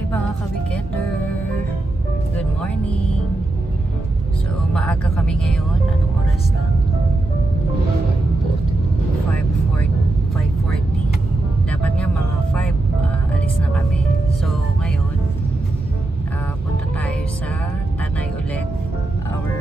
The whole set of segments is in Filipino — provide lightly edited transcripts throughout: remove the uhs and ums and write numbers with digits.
Hi mga ka-weekender! Good morning! So maaga kami ngayon. Anong oras lang? 5:40. Dapat nga mga 5 alis na kami. So ngayon punta tayo sa Tanay ulit. Our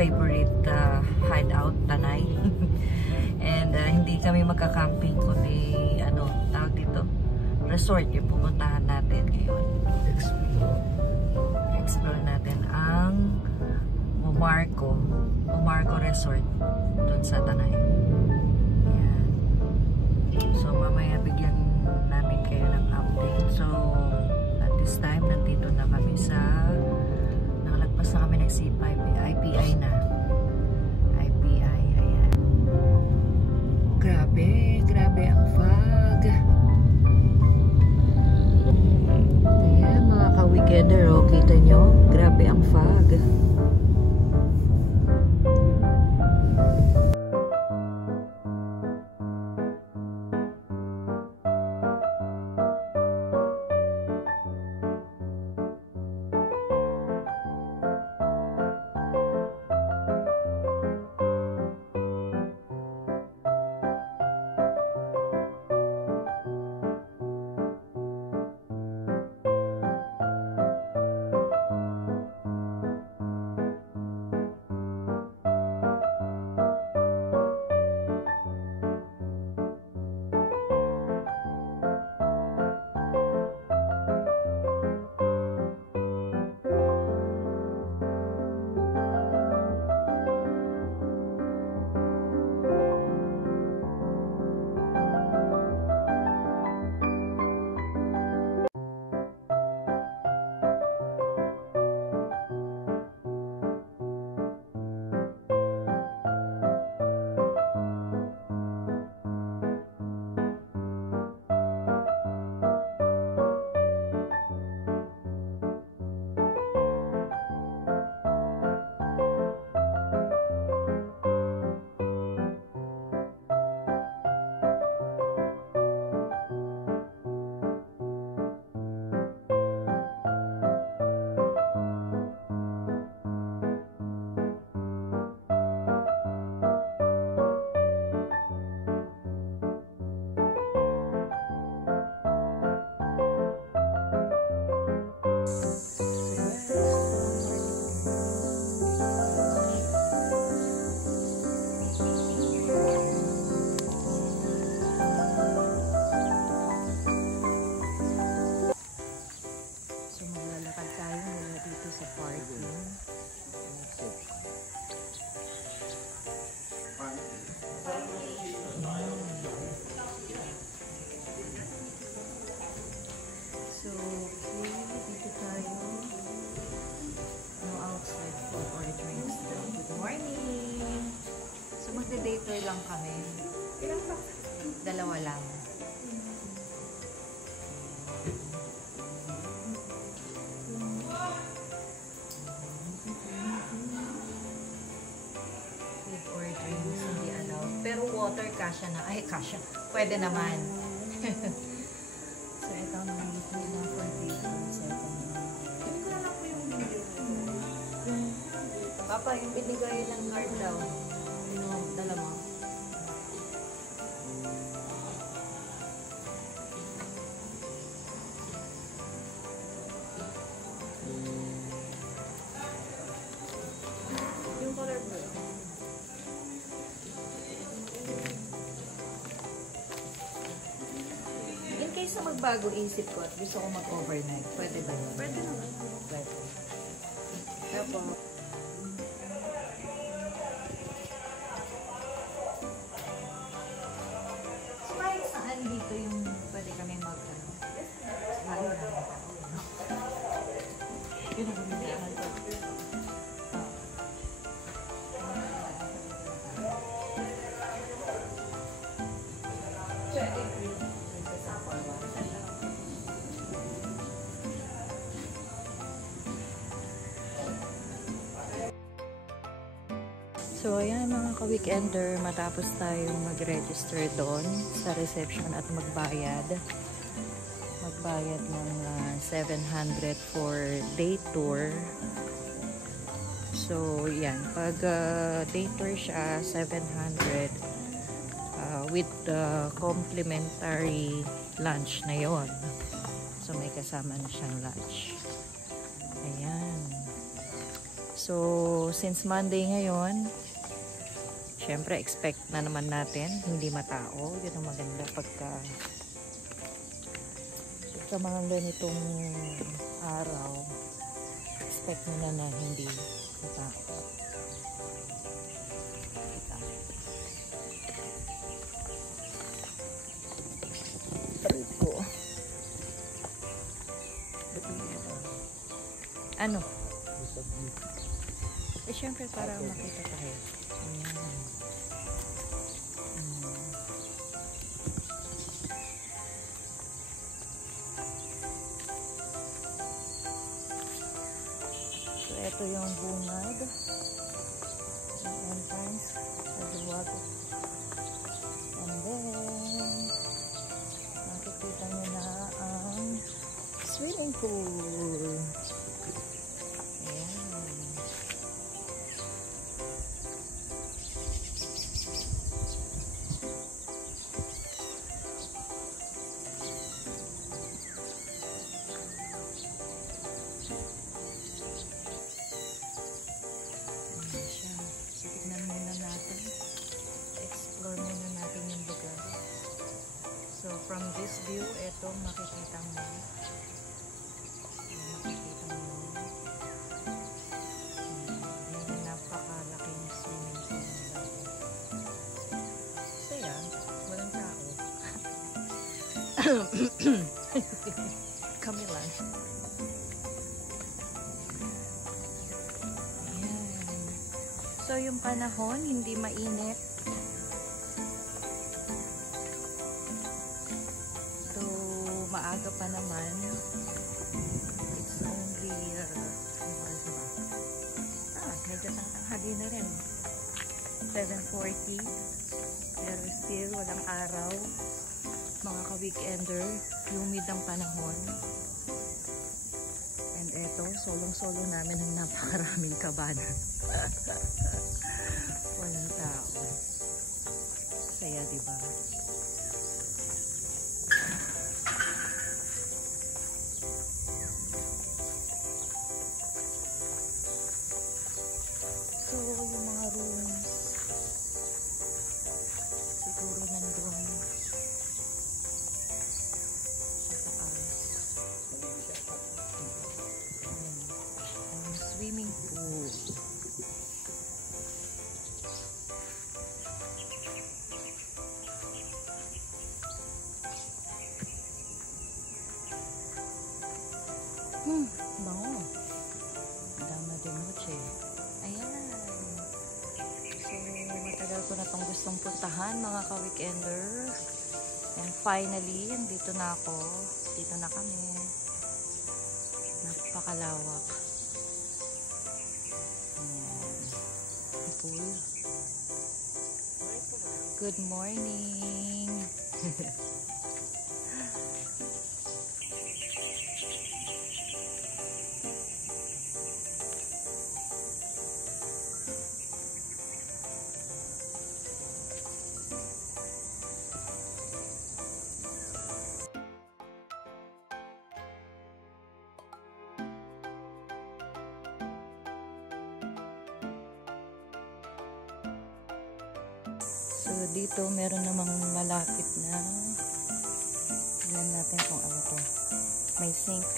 favorite hideout, Tanay. And hindi kami magka-camping kundi tawag dito, resort yung pupuntahan natin ngayon. Explore natin ang Mumarco Resort dun sa Tanay. Yan. So mamaya bigyan namin kayo ng update. So at this time nandito na kami sa nakalagpas na kami ng IPI na. IPI, ayan. Grabe ang fog. Ayan mga ka-weekender, kita nyo? Grabe ang fog. Magde-day lang kami. Dalawa lang. Food or drinks hindi allowed. Pero water kasya na. Ay, kasya. Pwede naman. So, ito ang nandito na for dito. Papa, yung binigay ng card daw. Dala mo. Yung color blue. In case na magbago isip ko at gusto ko mag-overnight, pwede ba yun? Pwede naman. Pwede. Tapos, dito yung pwede kami mag-ano. Lalo na. Yun ang bumilihan ko. So ayan mga ka-weekender, matapos tayong mag-register doon sa reception at magbayad bayad ng 700 for day tour. So, yan. Pag day tour siya, 700 with the complimentary lunch na yon. So, may kasama na siyang lunch. Ayan. So, since Monday ngayon, syempre, expect na naman natin, hindi matao. Yun ang maganda pagka sa mga ganitong araw, expect mo na hindi matao. Tabi ko. Ano? Eh, syempre, para makita tayo. Ayan. So, ito yung bungad. Yung entrance sa duwag. And then, makikita nyo na ang swimming pool. So, from this view, ito makikita mo. Makikita mo. Yung napakalaking swimming pool nila. So, yan. Walang tao. Kami lang. Ayan. So, yung panahon, hindi mainit. Maaga pa naman. It's only medyo tanghali na rin. 7:40. Pero still walang araw. Mga ka-weekender, humid ang panahon. And eto, solong-solo namin ang napakaraming kabanan. Walang tao. Saya, diba? So, yung mga rooms, siguro nandun sa taas. Ang swimming pool. Bango. Dama de noche. Ayan. So, matagal ko na itong gustong puntahan, mga ka-weekender. And finally, andito na ako. Dito na kami. Napakalawak. Ayan. Pool. Good morning. So, dito meron namang malapit na, tignan natin kung ano to. May sink.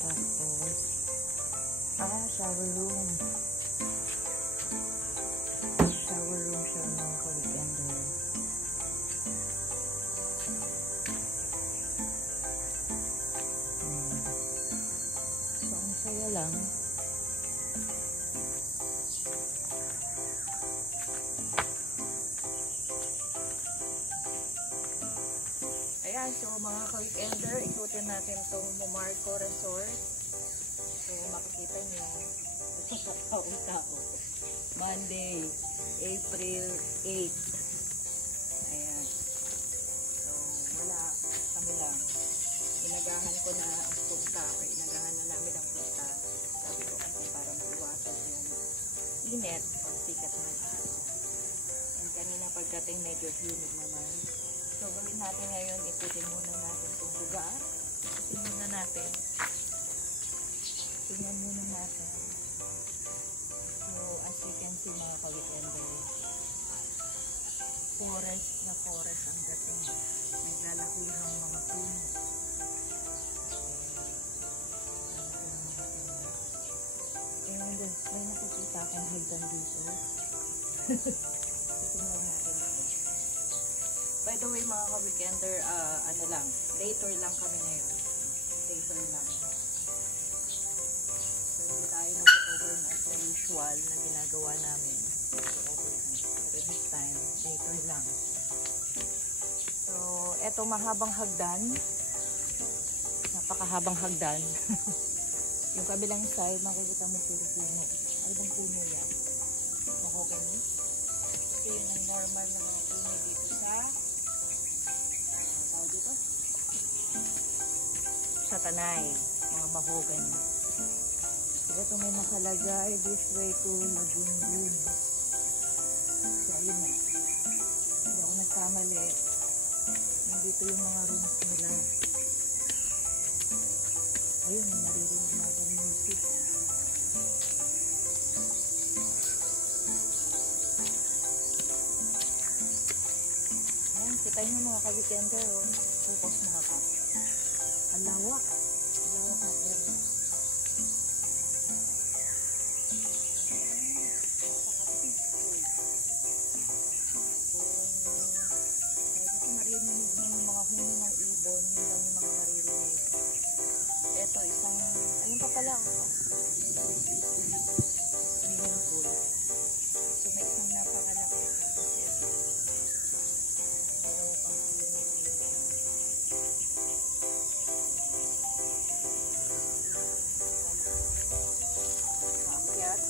Tapos, shower room. Shower room siya, mga ka-weekender. So, ang saya lang. Ayan, so mga ka-weekender, ikutin natin itong Momarco Resort. So, makikita nyo, tao-tao. Monday, April 8. Ayan. ano lang, inagahan ko na ang punta or inagahan na namin ang punta. Sabi ko kasi para maiwasan yung init o sikat ng araw. And kanina pagdating medyo humid naman. So gawin natin ngayon, ikutin muna natin itong lugar. Ikutin muna natin. Tingnan muna natin. So as you can see mga ka-weekender, forest na forest ang dating. Naglalakihang mga puno. And may nakikita akong hagdan dito. Tingnan natin ito. By the way mga ka-weekender, ano lang, later lang kami ngayon. Later lang. So hindi tayo mag-overnight na usual na ginagawa namin. Mag-overnight. Pero this time, later lang. So, eto mahabang hagdan. Napakahabang hagdan. Yung kabilang side, makikita mo puro puno. Ano bang puno yan? Mahogany. Ito yung normal na mga puno dito sa tawag dito? Sa Tanay. Mga mahogany. So, ito may nakalagay this way to Lagungun. So, ayun na. Hindi ako nagkamali. Nandito yung mga rooms nila. Ayun, naririnig natin music. Ayan, kita nyo mga ka-weekender, oh. Focus mga ka. Ang lawak. Ang lawak ng area. Maririnig mo yung mga huni ng ibon, yun lang yung mga maririnig. Ito, isang, ayun pa pala ako. Swimming pool. So, may isang napakalaki ito. Kasi ito, dalawa pang swimming pool. Paakyat.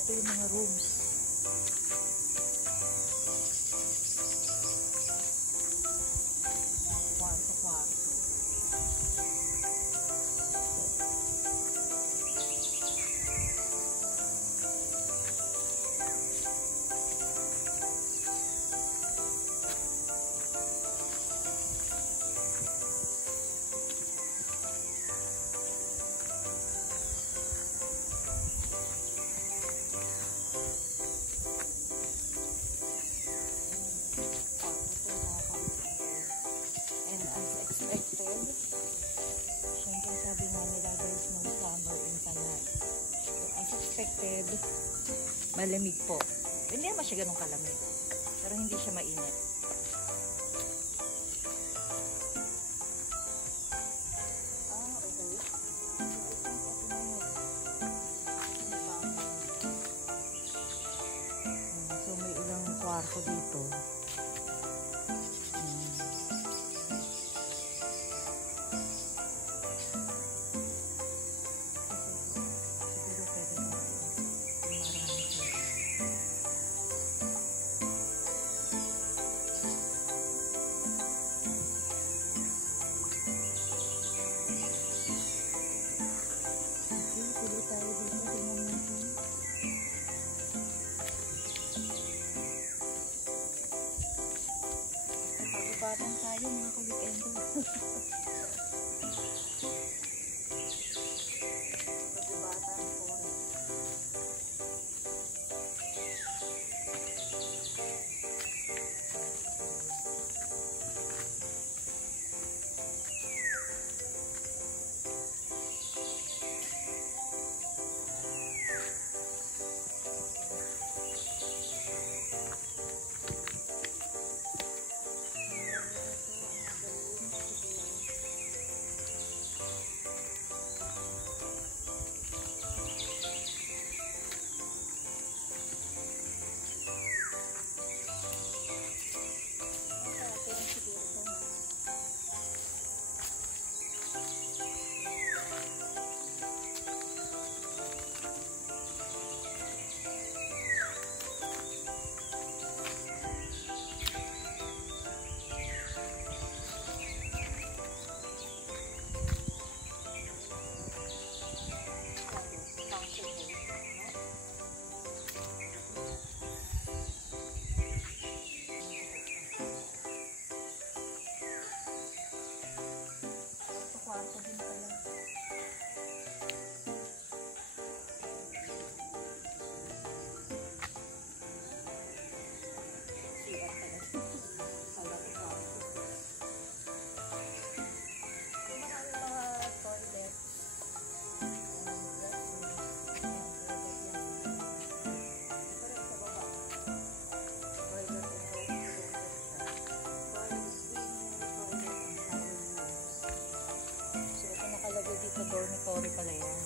Ito yung mga rooms. Kwarto-kwarto. Expected. Siyempre sabi nga nila there's no summer in Tanay. So as expected, malamig po. Hindi naman siya ganun kalamig. Pero hindi siya mainit. Okay. So may ilang kwarto dito. kwarto din pala. Dito dormitory pala yan.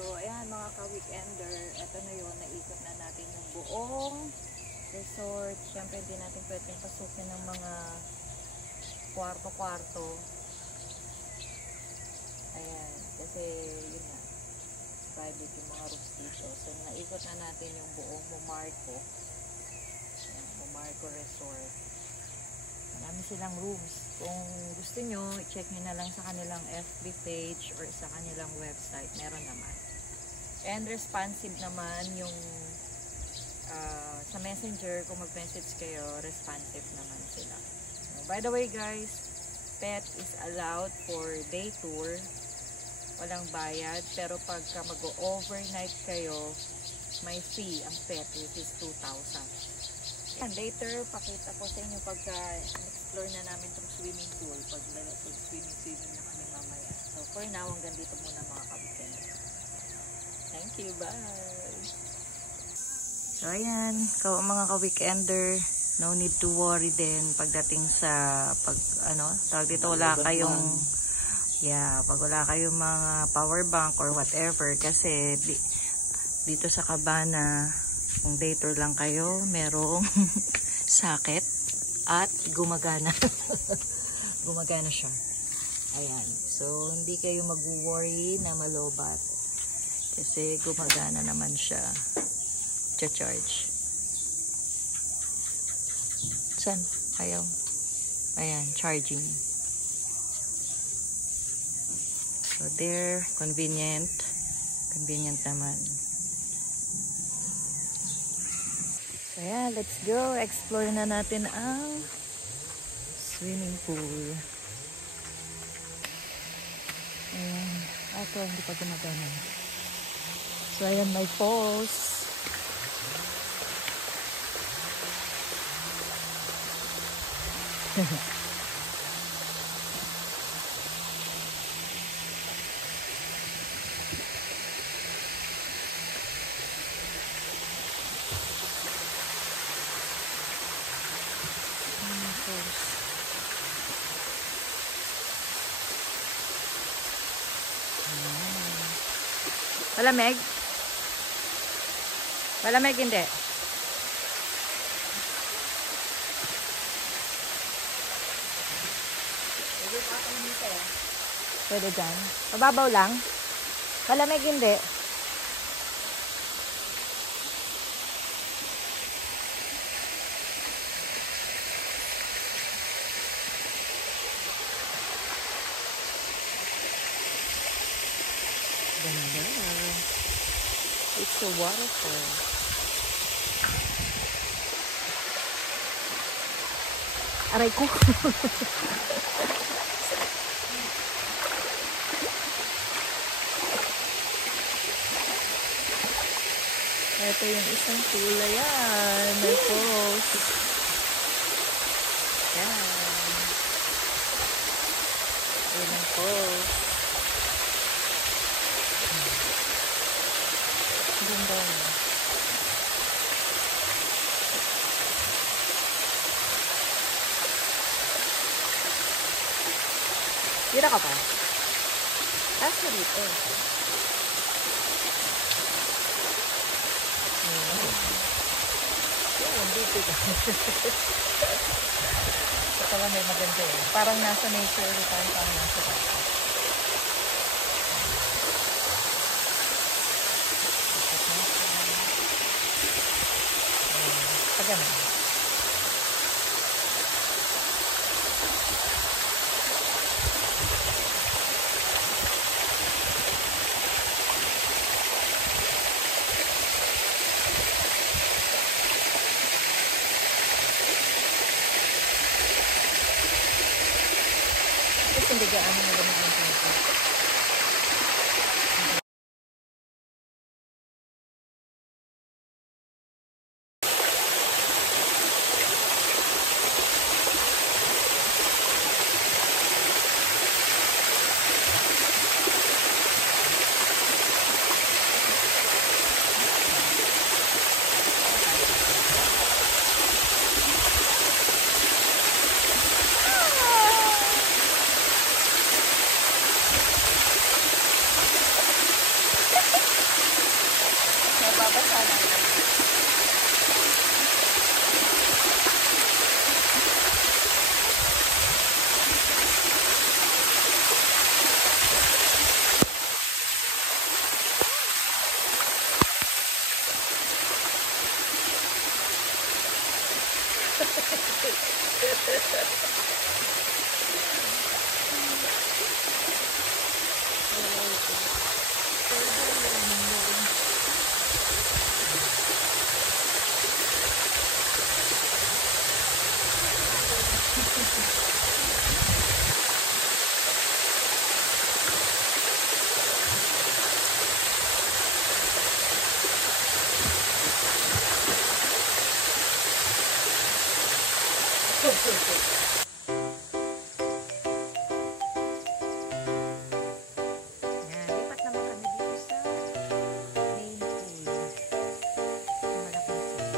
So, ayan mga ka-weekender, eto na yun, naikot na natin yung buong resort. Siyempre, hindi natin pwedeng pasukin ng mga kwarto-kwarto. Ayan, kasi yun na, private yung mga rooms dito. So, naikot na natin yung buong Momarco. Ayan, Momarco Resort. Marami silang rooms. Kung gusto nyo, check nyo na lang sa kanilang FB page or sa kanilang website. Meron naman. And responsive naman yung sa messenger. Kung mag-message kayo, responsive naman sila. By the way guys, pet is allowed for day tour. Walang bayad. Pero pagka mag-overnight kayo, may fee ang pet, which is 2,000. And later, pakita ko sa inyo pagka explore na namin itong swimming pool. Pag swimming na kami mamaya. So for now, hanggang dito muna mga ka-weekend. Thank you, bye! So ayan, mga ka-weekender, no need to worry din pagdating sa tawag dito, wala kayong pag wala kayong mga power bank or whatever, kasi dito sa Cabana, kung day tour lang kayo, merong socket at gumagana. Gumagana siya. Ayan. So, hindi kayo mag-worry na malobat. Kasi gumagana naman siya. Cha-charge. Saan? Ayaw. Ayan. Charging. So, there. Convenient. Convenient naman. So, yeah, let's go. Explore na natin ang swimming pool. Ayan. Ito, hindi pa gumagana. So, ayan, may falls. Malamig? Malamig hindi? Pwede dyan. Mababaw lang? Malamig hindi? Ganda. It's a waterfall. Aray ko. Ito yung isang tula yan. May falls. Yan. Ayan ang falls. Ganda yun. Dito ka pa? Taas na dito. Yan, dito ka. pala may maganda eh. Parang nasa nature ulit tayo, parang nasa nature. Ganun. Kasi hindi gaano na ganun yung pinto. Nababasa na. Lipat naman kami dito sa main pool. Malaking pool.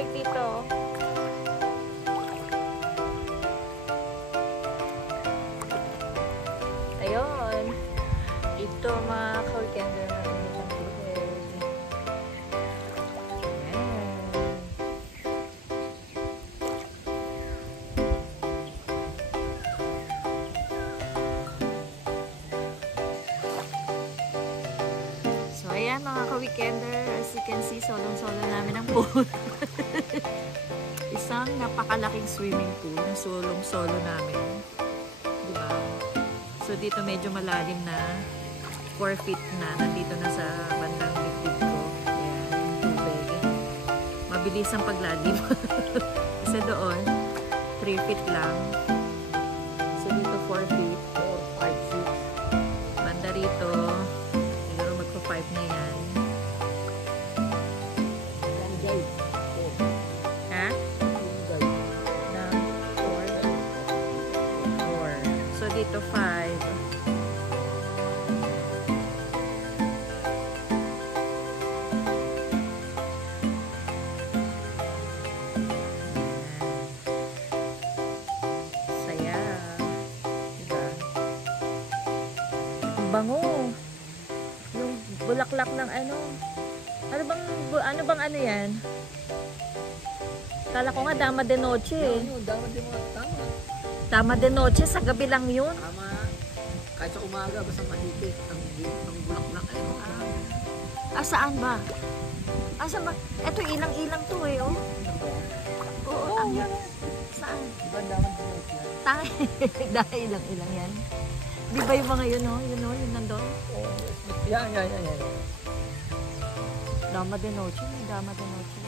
Dito. Ayun. Ito mga ka-weekender na initang tubig. So ayan mga ka-weekender, as you can see, solong-solo namin ang pool. Isang napakalaking swimming pool na solong-solo namin. Diba? So dito medyo malalim na. 4 feet na. Nandito na sa bandang dibdib ko. Ayan, tubig. Mabilis ang paglalim. Kasi doon, 3 feet lang. So dito 4 feet. 5 feet. Banda rito, siguro magpa-5 na yan. Dito 5. Saya. Diba? Ang bango. Yung bulaklak ng ano. Ano bang ano yan? Kala ko nga dama de noche eh. Dama de noche. Dama de noche, sa gabi lang yun. Tama. Kahit sa umaga, basta mahigit. Ang bulaklak ay Saan ba? Saan ba? Eto, ilang-ilang to eh, oh. Oo, yan. Saan? Diba dama de noche? Dahil ilang-ilang yan. Di ba yung mga yun, oh? Yun, oh, yun nandun? Yan. Dama de noche, may dama de noche.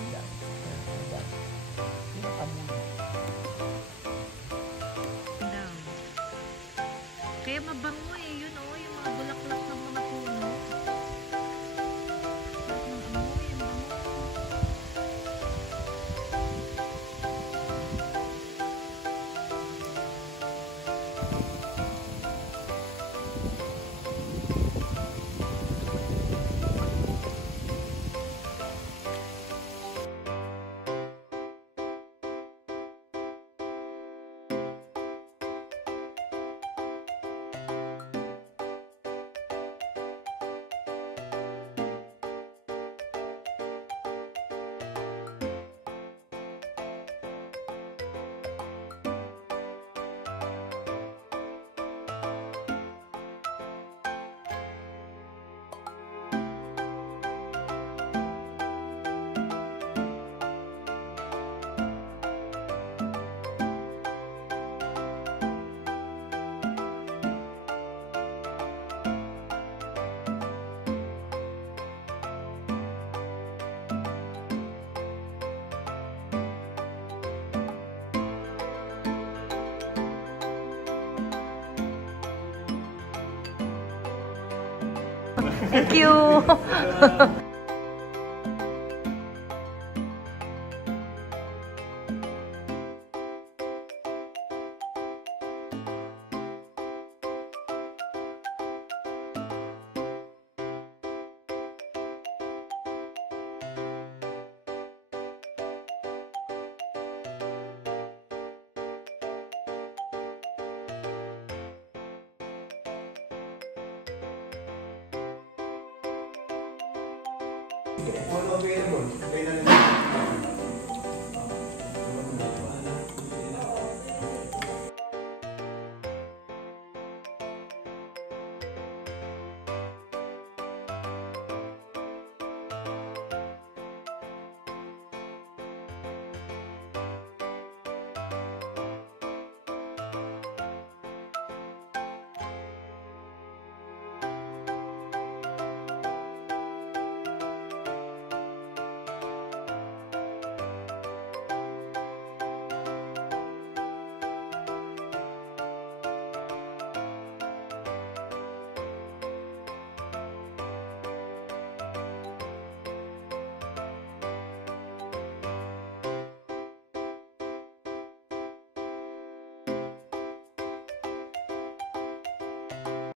Kaya mabango eh, yun oh, yung mga bulaklak na Thank you. All available.